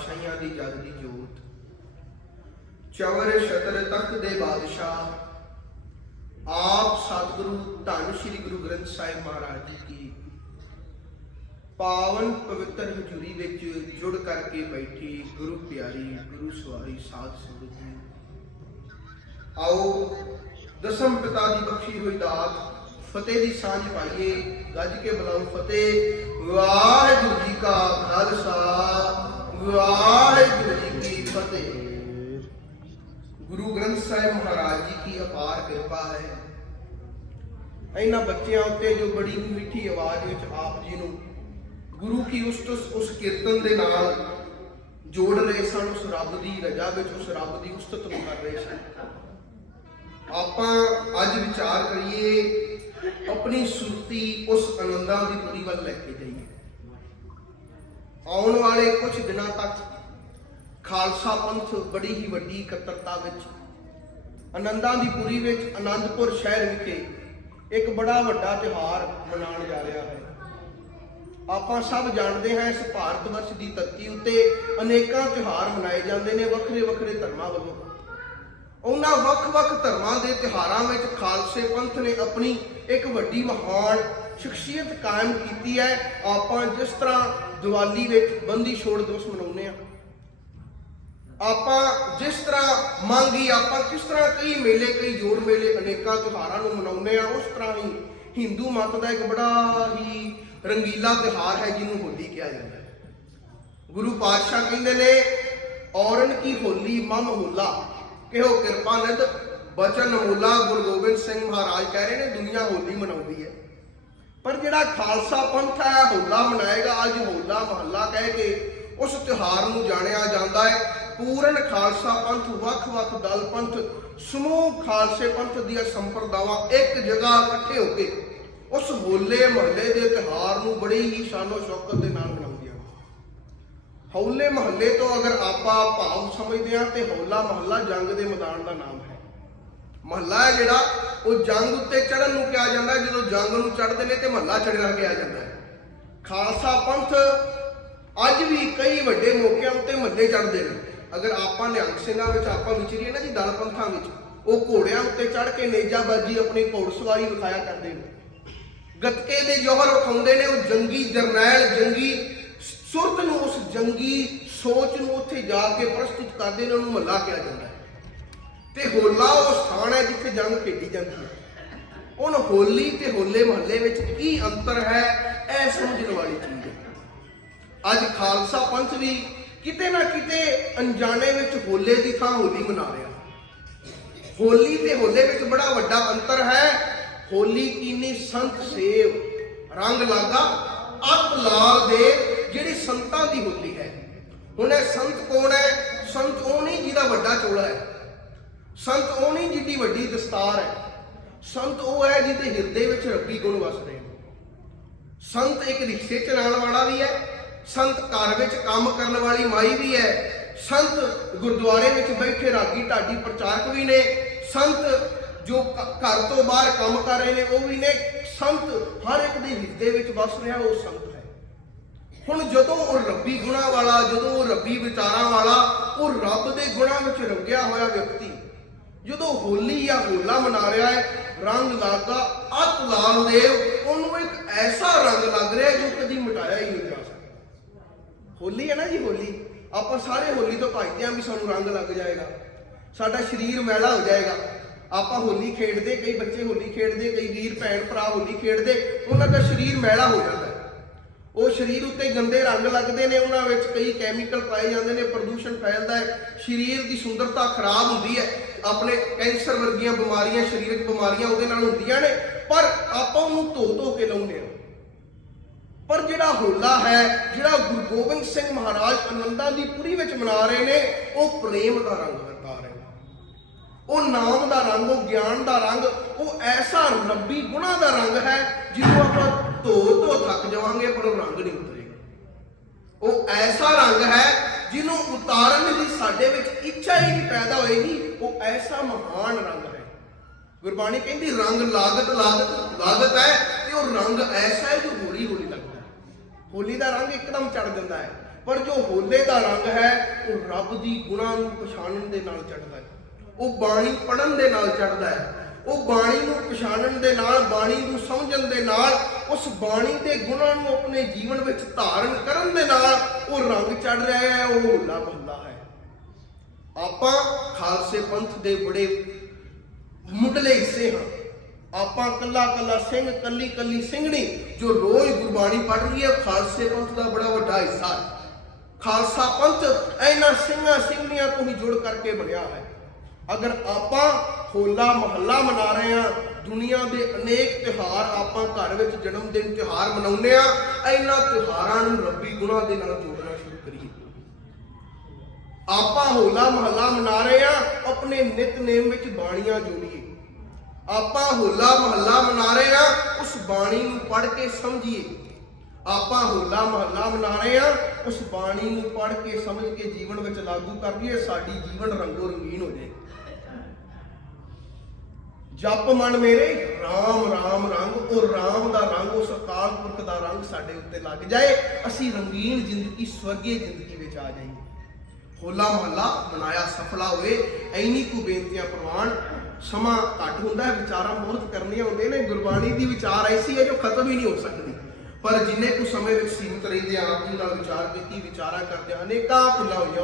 ਪਾਤਸ਼ਾਹੀਆਂ ਦੀ ਜਗ ਦੀ ਜੋਤ ਚਵਰ ਛਤਰ ਤਖਤ ਦੇ ਬਾਦਸ਼ਾਹ ਆਪ ਸਤਿਗੁਰੂ ਧੰਨ ਸ਼੍ਰੀ ਗੁਰੂ ਗ੍ਰੰਥ ਸਾਹਿਬ ਮਹਾਰਾਜ ਜੀ ਕੀ ਪਾਵਨ ਪਵਿੱਤਰ ਹਜ਼ੂਰੀ ਵਿੱਚ ਜੁੜ ਕਰਕੇ ਬੈਠੀ ਗੁਰੂ ਪਿਆਰੀ ਗੁਰੂ ਸਵਾਰੀ ਸਾਧ ਸੰਗਤ ਜੀ ਆਓ ਦਸਮ ਪਿਤਾ ਦੀ ਬਖਸ਼ੀ ਹੋਈ ਦਾਤ ਫਤਿਹ ਦੀ ਸਾਂਝ ਪਾਈਏ ਗੱਜ ਕੇ ਬੁਲਾਓ ਫਤਿਹ ਵਾਹਿਗੁਰੂ ਜੀ ਕਾ ਖਾਲਸਾ ਵਾਹਿਗੁਰੂ ਜੀ ਕੀ ਫਤਿਹ। ਗੁਰੂ ਗ੍ਰੰਥ ਸਾਹਿਬ ਮਹਾਰਾਜ ਜੀ ਕੀ ਅਪਾਰ ਕਿਰਪਾ ਹੈ। ਇਹਨਾਂ ਬੱਚਿਆਂ ਉੱਤੇ ਜੋ ਬੜੀ ਮਿੱਠੀ ਆਵਾਜ਼ ਵਿੱਚ ਆਪ ਜੀ ਨੂੰ ਗੁਰੂ ਕੀ ਉਸ ਉਸ ਕੀਰਤਨ ਦੇ ਨਾਲ ਜੋੜ ਰਹੇ ਸਨ, ਉਸ ਰੱਬ ਦੀ ਰਜਾ ਵਿੱਚ ਉਸ ਰੱਬ ਦੀ ਉਸਤਤ ਨੂੰ ਕਰ ਰਹੇ ਸਨ। ਆਪਾਂ ਅੱਜ ਵਿਚਾਰ ਕਰੀਏ, ਆਪਣੀ ਸੁਰਤੀ ਉਸ ਆਨੰਦਾਂ ਦੀ ਪੁਰੀ ਵੱਲ ਲੈ ਕੇ ਜਾਈਏ। ਆਉਣ ਵਾਲੇ ਕੁਝ ਦਿਨਾਂ ਤੱਕ ਖਾਲਸਾ ਪੰਥ ਬੜੀ ਹੀ ਵੱਡੀ ਇਕੱਤਰਤਾ ਵਿੱਚ, ਆਨੰਦਾਂ ਦੀ ਪੁਰੀ ਵਿੱਚ ਆਨੰਦਪੁਰ ਸ਼ਹਿਰ ਵਿਖੇ ਇੱਕ ਬੜਾ ਵੱਡਾ ਤਿਉਹਾਰ ਮਨਾਉਣ ਜਾ ਰਿਹਾ ਹੈ। ਆਪਾਂ ਸਭ ਜਾਣਦੇ ਹਾਂ ਇਸ ਭਾਰਤ ਵਰਸ਼ ਦੀ ਧਰਤੀ ਉੱਤੇ ਅਨੇਕਾਂ ਤਿਉਹਾਰ ਮਨਾਏ ਜਾਂਦੇ ਨੇ ਵੱਖਰੇ ਵੱਖਰੇ ਧਰਮਾਂ ਵੱਲੋਂ। ਉਹਨਾਂ ਵੱਖ-ਵੱਖ ਧਰਮਾਂ ਦੇ ਤਿਉਹਾਰਾਂ ਵਿੱਚ ਖਾਲਸੇ ਪੰਥ ਨੇ ਆਪਣੀ ਇੱਕ ਵੱਡੀ ਮਹਾਨ ਸ਼ਖਸੀਅਤ ਕਾਇਮ ਕੀਤੀ ਹੈ। ਆਪਾਂ ਜਿਸ ਤਰ੍ਹਾਂ ਦੀਵਾਲੀ ਵਿੱਚ ਬੰਦੀ ਛੋੜ ਦਿਵਸ ਮਨਾਉਂਦੇ ਆ ਆਪਾਂ ਜਿਸ ਤਰ੍ਹਾਂ ਮੰਗੀ ਆਪਾਂ ਕਿਸ ਤਰ੍ਹਾਂ ਕਈ ਮੇਲੇ, ਕਈ ਜੋੜ ਮੇਲੇ ਅਨੇਕਾਂ ਤਿਉਹਾਰਾਂ ਨੂੰ ਮਨਾਉਂਦੇ ਆ ਉਸ ਤਰ੍ਹਾਂ ਹੀ ਹਿੰਦੂ ਮਤ ਦਾ ਇੱਕ ਬੜਾ ਹੀ ਰੰਗੀਲਾ ਤਿਉਹਾਰ ਹੈ ਜਿਹਨੂੰ ਹੋਲੀ ਕਿਹਾ ਜਾਂਦਾ ਹੈ। ਗੁਰੂ ਪਾਤਸ਼ਾਹ ਕਹਿੰਦੇ ਨੇ, ਔਰਨ ਕੀ ਹੋਲੀ ਮਮ ਹੋਲਾ, ਕਿਹੋ ਕਿਰਪਾ ਨਿਧ, ਬਚਨ ਹੋਲਾ ਗੁਰੂ ਗੋਬਿੰਦ ਸਿੰਘ ਮਹਾਰਾਜ ਕਹਿ ਰਹੇ ਨੇ, ਦੁਨੀਆ ਹੋਲੀ ਮਨਾਉਂਦੀ ਹੈ। ਪਰ ਜਿਹੜਾ ਖਾਲਸਾ ਪੰਥ ਹੈ, ਹੋਲਾ ਮਨਾਏਗਾ, ਅੱਜ ਹੋਲਾ ਮਹੱਲਾ ਕਹਿ ਕੇ ਉਸ ਤਿਉਹਾਰ ਨੂੰ ਜਾਣਿਆ ਜਾਂਦਾ ਹੈ। ਪੂਰਨ ਖਾਲਸਾ ਪੰਥ ਵੱਖ-ਵੱਖ ਦਲ ਪੰਥ, ਸਮੂਹ ਖਾਲਸੇ ਪੰਥ ਦੀਆਂ ਸੰਪਰਦਾਵਾਂ ਇੱਕ ਜਗ੍ਹਾ ਇਕੱਠੇ ਹੋ ਕੇ ਉਸ ਹੋਲੇ ਮਹੱਲੇ ਦੇ ਤਿਉਹਾਰ ਨੂੰ ਬੜੀ ਹੀ ਸ਼ਾਨੋ ਸ਼ੌਕਤ ਦੇ ਨਾਲ ਮਨਾਉਂਦੀਆਂ ਹੋਲੇ ਮਹੱਲੇ ਤੋਂ ਅਗਰ ਆਪਾਂ ਭਾਵ ਸਮਝਦੇ ਹਾਂ, ਤੇ ਹੋਲਾ ਮਹੱਲਾ ਜੰਗ ਦੇ ਮੈਦਾਨ ਦਾ ਨਾਮ ਹੈ। ਮਹੱਲਾ ਹੈ ਜਿਹੜਾ, ਉਹ ਜੰਗ ਉੱਤੇ ਚੜਨ ਨੂੰ ਕਿਹਾ ਜਾਂਦਾ ਜਦੋਂ ਜੰਗ ਨੂੰ ਚੜਦੇ ਨੇ ਤੇ ਮਹੱਲਾ ਚੜਿਆ ਕਿਹਾ ਜਾਂਦਾ ਹੈ। ਖਾਲਸਾ ਪੰਥ ਅੱਜ ਵੀ ਕਈ ਵੱਡੇ ਮੌਕਿਆਂ ਉੱਤੇ ਮਹੱਲੇ ਚੜਦੇ ਨੇ। ਅਗਰ ਆਪਾਂ ਨਿਹੰਗ ਸਿੰਘਾਂ ਵਿੱਚ, ਆਪਾਂ ਵਿਚਰੀਏ ਨਾ ਜੀ ਦਲ ਪੰਥਾਂ ਵਿੱਚ, ਉਹ ਘੋੜਿਆਂ ਉੱਤੇ ਚੜ ਕੇ ਨੇਜਾਬਾਜੀ ਆਪਣੀ ਘੋੜਸਵਾਰੀ ਵਿਖਾਇਆ ਕਰਦੇ ਨੇ। ਗੱਤਕੇ ਦੇ ਜੋਹਰ ਵਿਖਾਉਂਦੇ ਨੇ, ਉਹ ਜੰਗੀ ਜਰਨੈਲ, ਜੰਗੀ ਸੁਰਤ ਨੂੰ, ਉਸ ਜੰਗੀ ਸੋਚ ਨੂੰ ਉੱਥੇ ਜਾ ਕੇ ਪ੍ਰਸਤੁਤ ਕਰਦੇ ਨੇ, ਉਹਨੂੰ ਮਹੱਲਾ ਕਿਹਾ ਜਾਂਦਾ ਹੈ। ਤੇ ਹੋਲਾ ਉਹ ਸਥਾਨ ਹੈ ਜਿੱਥੇ ਜੰਗ ਖੇਡੀ ਜਾਂਦੀ ਹੈ। ਹੁਣ ਹੋਲੀ ਤੇ ਹੋਲੇ ਮਹੱਲੇ ਵਿੱਚ ਕੀ ਅੰਤਰ ਹੈ, ਇਹ ਸਮਝਣ ਵਾਲੀ ਚੀਜ਼ ਹੈ। ਅੱਜ ਖਾਲਸਾ ਪੰਥ ਵੀ ਕਿਤੇ ਨਾ ਕਿਤੇ ਅਣਜਾਣੇ ਵਿੱਚ ਹੋਲੇ ਦੀ ਥਾਂ ਹੋਲੀ ਮਨਾ ਰਿਹਾ। ਹੋਲੀ ਤੇ ਹੋਲੇ ਵਿੱਚ ਬੜਾ ਵੱਡਾ ਅੰਤਰ ਹੈ। ਹੋਲੀ ਕੀਨੀ ਸੰਤ ਸੇਵ, ਰੰਗ ਲਾਗਾ, ਅਤ ਲਾਲ ਦੇ ਜਿਹੜੀ ਸੰਤਾਂ ਦੀ ਹੋਲੀ ਹੈ। ਹੁਣ ਇਹ ਸੰਤ ਕੌਣ ਹੈ? ਸੰਤ ਉਹ ਨਹੀਂ ਜਿਹਦਾ ਵੱਡਾ ਚੋਲਾ ਹੈ। ਸੰਤ ਉਹ ਨਹੀਂ ਜਿੱਡੀ ਵੱਡੀ ਦਸਤਾਰ ਹੈ। ਸੰਤ ਉਹ ਹੈ ਜਿਹਦੇ ਹਿਰਦੇ ਵਿੱਚ ਰੱਬੀ ਗੁਣ ਵਸਦੇ ਨੇ। ਸੰਤ ਇੱਕ ਰਿਕਸ਼ੇ ਚਲਾਉਣ ਵਾਲਾ ਵੀ ਹੈ, ਸੰਤ ਘਰ ਵਿੱਚ ਕੰਮ ਕਰਨ ਵਾਲੀ ਮਾਈ ਵੀ ਹੈ, ਸੰਤ ਗੁਰਦੁਆਰੇ ਵਿੱਚ ਬੈਠੇ ਰਾਗੀ ਢਾਡੀ ਪ੍ਰਚਾਰਕ ਵੀ ਨੇ, ਸੰਤ ਜੋ ਘਰ ਤੋਂ ਬਾਹਰ ਕੰਮ ਕਰ ਰਹੇ ਨੇ ਉਹ ਵੀ ਨੇ, ਸੰਤ ਹਰ ਇੱਕ ਦੇ ਹਿਰਦੇ ਵਿੱਚ ਵਸ ਰਿਹਾ, ਉਹ ਸੰਤ ਹੈ। ਹੁਣ ਜਦੋਂ ਉਹ ਰੱਬੀ ਗੁਣਾ ਵਾਲਾ, ਜਦੋਂ ਉਹ ਰੱਬੀ ਵਿਚਾਰਾਂ ਵਾਲਾ, ਉਹ ਰੱਬ ਦੇ ਗੁਣਾ ਵਿੱਚ ਰੰਗਿਆ ਹੋਇਆ ਵਿਅਕਤੀ ਜਦੋਂ ਹੋਲੀ ਜਾਂ ਹੋਲਾ ਮਨਾ ਰਿਹਾ ਹੈ, ਰੰਗ ਲਾਗਾ ਅਤ ਲਾਲ ਦੇਵ, ਉਹਨੂੰ ਇੱਕ ਐਸਾ ਰੰਗ ਲੱਗ ਰਿਹਾ ਜੋ ਕਦੀ ਮਿਟਾਇਆ ਹੀ ਨਹੀਂ ਜਾ ਸਕਦਾ। ਹੋਲੀ ਹੈ ਨਾ ਜੀ ਹੋਲੀ। ਆਪਾਂ ਸਾਰੇ ਹੋਲੀ ਤੋਂ ਭੱਜਦੇ ਆਂ ਵੀ ਸਾਨੂੰ ਰੰਗ ਲੱਗ ਜਾਏਗਾ। ਸਾਡਾ ਸਰੀਰ ਮੈਲਾ ਹੋ ਜਾਏਗਾ। ਆਪਾਂ ਹੋਲੀ ਖੇਡਦੇ, ਕਈ ਬੱਚੇ ਹੋਲੀ ਖੇਡਦੇ, ਕਈ ਵੀਰ ਭੈਣ ਭਰਾ ਹੋਲੀ ਖੇਡਦੇ, ਉਹਨਾਂ ਦਾ ਸਰੀਰ ਮੈਲਾ ਹੋ ਜਾਂਦਾ ਹੈ। ਉਹ ਸਰੀਰ ਉੱਤੇ ਗੰਦੇ ਰੰਗ ਲੱਗਦੇ ਨੇ, ਉਹਨਾਂ ਵਿੱਚ ਕਈ ਕੈਮੀਕਲ ਪਾਏ ਜਾਂਦੇ ਨੇ, ਪ੍ਰਦੂਸ਼ਣ ਫੈਲਦਾ ਹੈ, ਸਰੀਰ ਦੀ ਸੁੰਦਰਤਾ ਖਰਾਬ ਹੁੰਦੀ ਹੈ। ਆਪਣੇ ਕੈਂਸਰ ਵਰਗੀਆਂ ਬਿਮਾਰੀਆਂ, ਸਰੀਰਕ ਬਿਮਾਰੀਆਂ ਉਹਦੇ ਨਾਲ ਹੁੰਦੀਆਂ ਨੇ, ਪਰ ਆਪਾਂ ਉਹਨੂੰ ਧੋ ਧੋ ਕੇ ਲਾਉਂਦੇ ਹਾਂ। ਪਰ ਜਿਹੜਾ ਹੋਲਾ ਹੈ, ਜਿਹੜਾ ਗੁਰੂ ਗੋਬਿੰਦ ਸਿੰਘ ਮਹਾਰਾਜ ਆਨੰਦਾਂ ਦੀ ਪੁਰੀ ਵਿੱਚ ਮਨਾ ਰਹੇ ਨੇ, ਉਹ ਪ੍ਰੇਮ ਦਾ ਰੰਗ ਵਰਤਾ ਰਹੇ ਨੇ। ਉਹ ਨਾਮ ਦਾ ਰੰਗ, ਉਹ ਗਿਆਨ ਦਾ ਰੰਗ, ਉਹ ਐਸਾ ਰੱਬੀ ਗੁਣਾ ਦਾ ਰੰਗ ਹੈ, ਜਿਹਨੂੰ ਆਪਾਂ ਧੋ ਧੋ ਥੱਕ ਜਾਵਾਂਗੇ, ਪਰ ਉਹ ਰੰਗ ਨਹੀਂ ਉਤਰੇਗਾ। ਉਹ ਐਸਾ ਰੰਗ ਹੈ ਜਿਹਨੂੰ ਉਤਾਰਨ ਦੀ ਸਾਡੇ ਵਿੱਚ ਇੱਛਾ ਹੀ ਨਹੀਂ ਪੈਦਾ ਹੋਏਗੀ, ਉਹ ਐਸਾ ਮਹਾਨ ਰੰਗ ਹੈ। ਗੁਰਬਾਣੀ ਕਹਿੰਦੀ, ਰੰਗ ਲਾਗਤ ਲਾਗਤ ਲਾਗਤ ਹੈ ਤੇ ਉਹ ਰੰਗ ਐਸਾ ਹੈ ਜੋ ਹੌਲੀ ਹੌਲੀ ਲੱਗਦਾ ਹੈ। ਹੋਲੀ ਦਾ ਰੰਗ ਇੱਕਦਮ ਚੜ ਜਾਂਦਾ ਹੈ, ਪਰ ਜੋ ਹੋਲੇ ਦਾ ਰੰਗ ਹੈ, ਉਹ ਰੱਬ ਦੀ ਗੁਣਾਂ ਨੂੰ ਪਛਾਣਨ ਦੇ ਨਾਲ ਚੜਦਾ ਹੈ। ਉਹ ਬਾਣੀ ਪੜਨ ਦੇ ਨਾਲ ਚੜਦਾ ਹੈ। ਉਹ ਬਾਣੀ ਨੂੰ ਪਛਾਣਨ ਦੇ ਨਾਲ, ਬਾਣੀ ਨੂੰ ਸਮਝਣ ਦੇ ਨਾਲ, ਉਸ ਬਾਣੀ ਦੇ ਗੁਣਾਂ ਨੂੰ ਆਪਣੇ ਜੀਵਨ ਵਿੱਚ ਧਾਰਨ ਕਰਨ ਦੇ ਨਾਲ ਉਹ ਰੰਗ ਚੜ ਰਿਹਾ ਹੈ, ਉਹ ਹੋਲਾ ਬੰਦਾ ਹੈ। ਆਪਾਂ ਖਾਲਸੇ ਪੰਥ ਦੇ ਬੜੇ ਮੁੱਢਲੇ ਹਿੱਸੇ ਹਾਂ। ਆਪਾਂ ਕੱਲਾ ਕੱਲਾ ਸਿੰਘ, ਕੱਲੀ ਕੱਲੀ ਸਿੰਘਣੀ ਜੋ ਰੋਜ਼ ਗੁਰਬਾਣੀ ਪੜ੍ਹ ਰਹੀ ਹੈ ਖਾਲਸੇ ਪੰਥ ਦਾ ਬੜਾ ਵੱਡਾ ਹਿੱਸਾ ਹੈ। ਖਾਲਸਾ ਪੰਥ ਇਹਨਾਂ ਸਿੰਘਾਂ, ਸਿੰਘਣੀਆਂ ਤੋਂ ਹੀ ਜੁੜ ਕਰਕੇ ਬਣਿਆ ਹੈ। ਅਗਰ ਆਪਾਂ ਹੋਲਾ ਮਹੱਲਾ ਮਨਾ ਰਹੇ ਹਾਂ, ਦੁਨੀਆ ਦੇ ਅਨੇਕ ਤਿਉਹਾਰ ਆਪਾਂ ਘਰ ਵਿੱਚ ਜਨਮ ਦਿਨ ਤਿਉਹਾਰ ਮਨਾਉਂਦੇ ਆ ਇਹਨਾਂ ਤਿਉਹਾਰਾਂ ਨੂੰ ਰੱਬੀ ਗੁਣਾਂ ਦੇ ਨਾਲ ਜੋੜਨਾ ਸ਼ੁਰੂ ਕਰੀਏ। ਆਪਾਂ ਹੋਲਾ ਮਹੱਲਾ ਮਨਾ ਰਹੇ ਆ ਆਪਣੇ ਨਿਤਨੇਮ ਵਿੱਚ ਬਾਣੀਆਂ ਜੋੜੀਏ। ਆਪਾਂ ਹੋਲਾ ਮਹੱਲਾ ਮਨਾ ਰਹੇ ਆ ਉਸ ਬਾਣੀ ਨੂੰ ਪੜ੍ਹ ਕੇ ਸਮਝੀਏ। ਆਪਾਂ ਹੋਲਾ ਮਹੱਲਾ ਮਨਾ ਰਹੇ ਆ ਉਸ ਬਾਣੀ ਨੂੰ ਪੜ੍ਹ ਕੇ ਸਮਝ ਕੇ ਜੀਵਨ ਵਿੱਚ ਲਾਗੂ ਕਰ ਲਈਏ, ਸਾਡੀ ਜੀਵਨ ਰੰਗੋ ਰੰਗੀਨ ਹੋ ਜਾਏ ਜਪ ਮਨ ਮੇਰੇ RAM RAM ਰੰਗ, ਉਹ RAM ਦਾ ਰੰਗ ਉਸ ਅਕਾਲ ਪੁਰਖ ਦਾ ਰੰਗ ਸਾਡੇ ਉੱਤੇ ਲੱਗ ਜਾਏ, ਅਸੀਂ ਰੰਗੀਨ ਜ਼ਿੰਦਗੀ ਸਵਰਗੀ ਜ਼ਿੰਦਗੀ ਵਿੱਚ ਆ ਜਾਈਏ। ਹੋਲਾ ਮਹੱਲਾ ਮਨਾਇਆ, ਸਫਲਾ ਹੋਏ, ਐਨੀ ਕੁ ਬੇਨਤੀਆਂ ਪ੍ਰਵਾਨ, ਸਮਾਂ ਘੱਟ ਹੁੰਦਾ ਹੈ, ਵਿਚਾਰਾਂ ਮੂਰਤ ਕਰਨੀਆਂ ਹੁੰਦੇ ਨੇ, ਗੁਰਬਾਣੀ ਦੀ ਵਿਚਾਰ ਐਸੀ ਹੈ ਜੋ ਖਤਮ ਹੀ ਨਹੀਂ ਹੋ ਸਕਦੀ। ਪਰ ਜਿੰਨੇ ਕੁ ਸਮੇਂ ਵਿੱਚ ਸੀਮਤ ਰਹਿੰਦੇ, ਆਪ ਜੀ ਨਾਲ ਵਿਚਾਰ ਕੀਤੀ ਵਿਚਾਰਾਂ ਕਰਦੇ ਅਨੇਕਾਂ ਭੁੱਲਾਂ ਹੋਈਆਂ